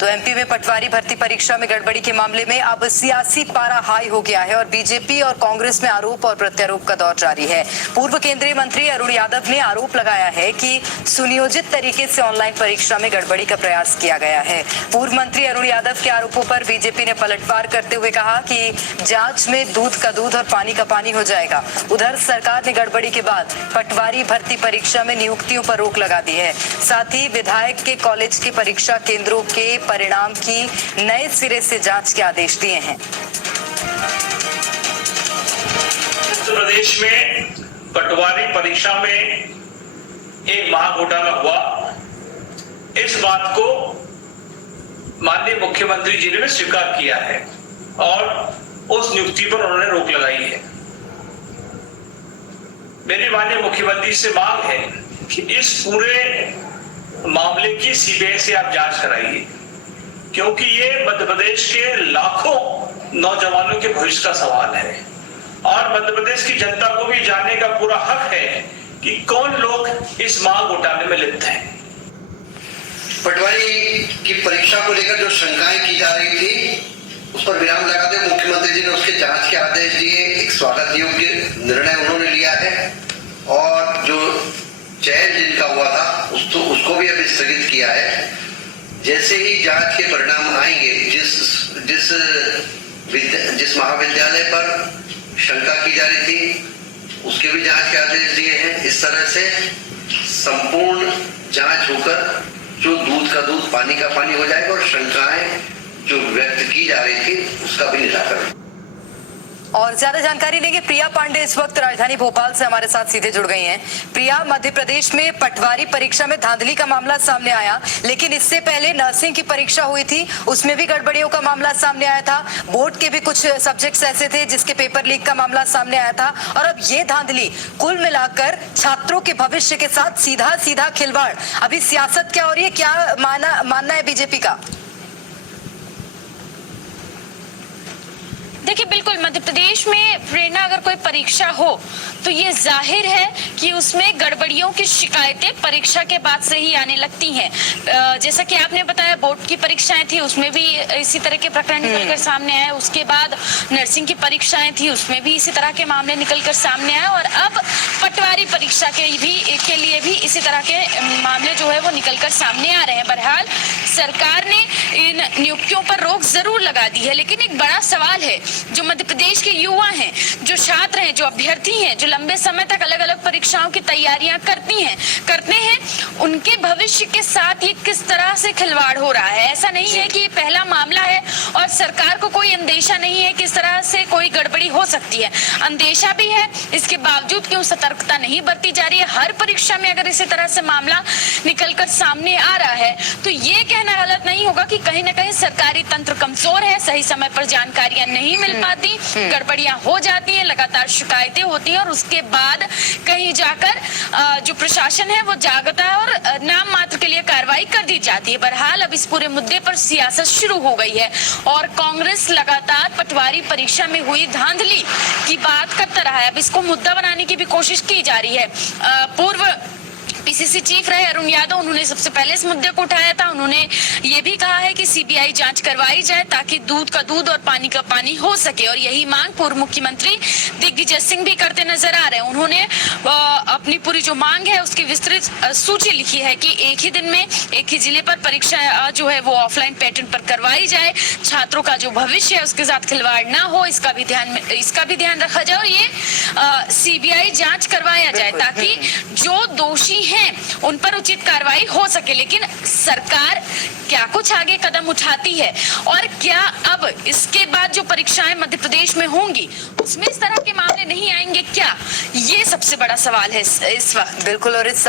तो एमपी में पटवारी भर्ती परीक्षा में गड़बड़ी के मामले में अब सियासी पारा हाई हो गया है और बीजेपी और कांग्रेस में आरोप और प्रत्यारोप का दौर जारी है। पूर्व केंद्रीय मंत्री अरुण यादव ने आरोप लगाया है कि सुनियोजित तरीके से ऑनलाइन परीक्षा में गड़बड़ी का प्रयास किया गया है। पूर्व मंत्री अरुण यादव के आरोपों पर बीजेपी ने पलटवार करते हुए कहा कि जांच में दूध का दूध और पानी का पानी हो जाएगा। उधर सरकार ने गड़बड़ी के बाद पटवारी भर्ती परीक्षा में नियुक्तियों पर रोक लगा दी है। साथ ही विधायक के कॉलेज के परीक्षा केंद्रों के परिणाम की नए सिरे से जांच के आदेश दिए हैं। उत्तर प्रदेश में पटवारी परीक्षा में एक महाघोटाला हुआ। इस बात को माननीय मुख्यमंत्री जी ने स्वीकार किया है और उस नियुक्ति पर उन्होंने रोक लगाई है। मेरी माननीय मुख्यमंत्री से मांग है कि इस पूरे मामले की सीबीआई से आप जांच कराइए, क्योंकि ये मध्य प्रदेश के लाखों नौजवानों के भविष्य का सवाल है और मध्य प्रदेश की जनता को भी जानने का पूरा हक है कि कौन लोग इस महाघोटाले में लिप्त हैं। पटवारी की परीक्षा को लेकर जो शंकाएं की जा रही थी, उस पर विराम लगाते मुख्यमंत्री जी ने उसके जांच के आदेश दिए। एक स्वागत योग्य निर्णय उन्होंने लिया है और जो चयन जिनका हुआ था उसको भी अभी स्थगित किया है। जैसे ही जांच के परिणाम आएंगे, जिस महाविद्यालय पर शंका की जा रही थी उसके भी जांच के आदेश दिए हैं। इस तरह से संपूर्ण जांच होकर जो दूध का दूध पानी का पानी हो जाएगा और शंकाएं जो व्यक्त की जा रही थी उसका भी निराकरण। और ज्यादा जानकारी लेंगे। प्रिया पांडे इस वक्त राजधानी भोपाल से हमारे साथ सीधे जुड़ गई हैं। प्रिया, मध्य प्रदेश में पटवारी परीक्षा में धांधली का मामला सामने आया, लेकिन इससे पहले नर्सिंग की परीक्षा हुई थी, उसमें भी गड़बड़ियों का मामला सामने आया था। बोर्ड के भी कुछ सब्जेक्ट्स ऐसे थे जिसके पेपर लीक का मामला सामने आया था और अब ये धांधली, कुल मिलाकर छात्रों के भविष्य के साथ सीधा सीधा खिलवाड़। अभी सियासत क्या हो रही है, क्या मानना है बीजेपी का? देखिए, बिल्कुल मध्य प्रदेश में प्रेरणा अगर कोई परीक्षा हो तो ये जाहिर है कि उसमें गड़बड़ियों की शिकायतें परीक्षा के बाद से ही आने लगती हैं। जैसा कि आपने बताया, बोर्ड की परीक्षाएं थी, उसमें भी इसी तरह के प्रकरण निकलकर सामने आए। उसके बाद नर्सिंग की परीक्षाएं थी, उसमें भी इसी तरह के मामले निकलकर सामने आए और अब पटवारी परीक्षा के लिए भी इसी तरह के मामले जो है वो निकलकर सामने आ रहे हैं। बहरहाल सरकार ने इन नियुक्तियों पर रोक जरूर लगा दी है, लेकिन एक बड़ा सवाल है, जो मध्य प्रदेश के युवा हैं, जो छात्र हैं, जो अभ्यर्थी हैं, जो लंबे समय तक अलग अलग परीक्षाओं की तैयारियां करते हैं, उनके भविष्य के साथ ये किस तरह से खिलवाड़ हो रहा है। ऐसा नहीं है कि ये पहला मामला है और सरकार को कोई अंदेशा नहीं है कि इस तरह से कोई गड़बड़ी हो सकती है। अंदेशा भी है, इसके बावजूद क्यों सतर्कता नहीं बरती जा रही है। हर परीक्षा में अगर इसी तरह से मामला निकलकर सामने आ रहा है तो ये कहना गलत नहीं होगा कि कहीं ना कहीं सरकारी तंत्र कमजोर है, सही समय पर जानकारियां नहीं मिल पाती, गड़बड़ियां हो जाती हैं, लगातार शिकायतें होती हैं और उसके बाद कहीं जाकर जो प्रशासन है वो जागता है और नाम मात्र के लिए कार्रवाई कर दी जाती है। बहरहाल अब इस पूरे मुद्दे पर सियासत शुरू हो गई है और कांग्रेस लगातार पटवारी परीक्षा में हुई धांधली की बात करता रहा है। अब इसको मुद्दा बनाने की भी कोशिश की जा रही है। पूर्व पीसीसी चीफ रहे अरुण यादव, उन्होंने सबसे पहले इस मुद्दे को उठाया था। उन्होंने ये भी कहा है कि सीबीआई जांच करवाई जाए ताकि दूध का दूध और पानी का पानी हो सके और यही मांग पूर्व मुख्यमंत्री दिग्विजय सिंह भी करते नजर आ रहे हैं। उन्होंने अपनी पूरी जो मांग है उसकी विस्तृत सूची लिखी है कि एक ही दिन में एक ही जिले पर परीक्षा जो है वो ऑफलाइन पैटर्न पर करवाई जाए, छात्रों का जो भविष्य है उसके साथ खिलवाड़ ना हो, इसका भी ध्यान रखा जाए और ये सीबीआई जांच करवाया जाए ताकि जो दोषी हैं उन पर उचित कार्रवाई हो सके। लेकिन सरकार क्या कुछ आगे कदम उठाती है और क्या अब इसके बाद जो परीक्षाएं मध्य प्रदेश में होंगी उसमें इस तरह के मामले नहीं आएंगे क्या? ये सबसे बड़ा सवाल है इस वक्त। बिल्कुल, और इस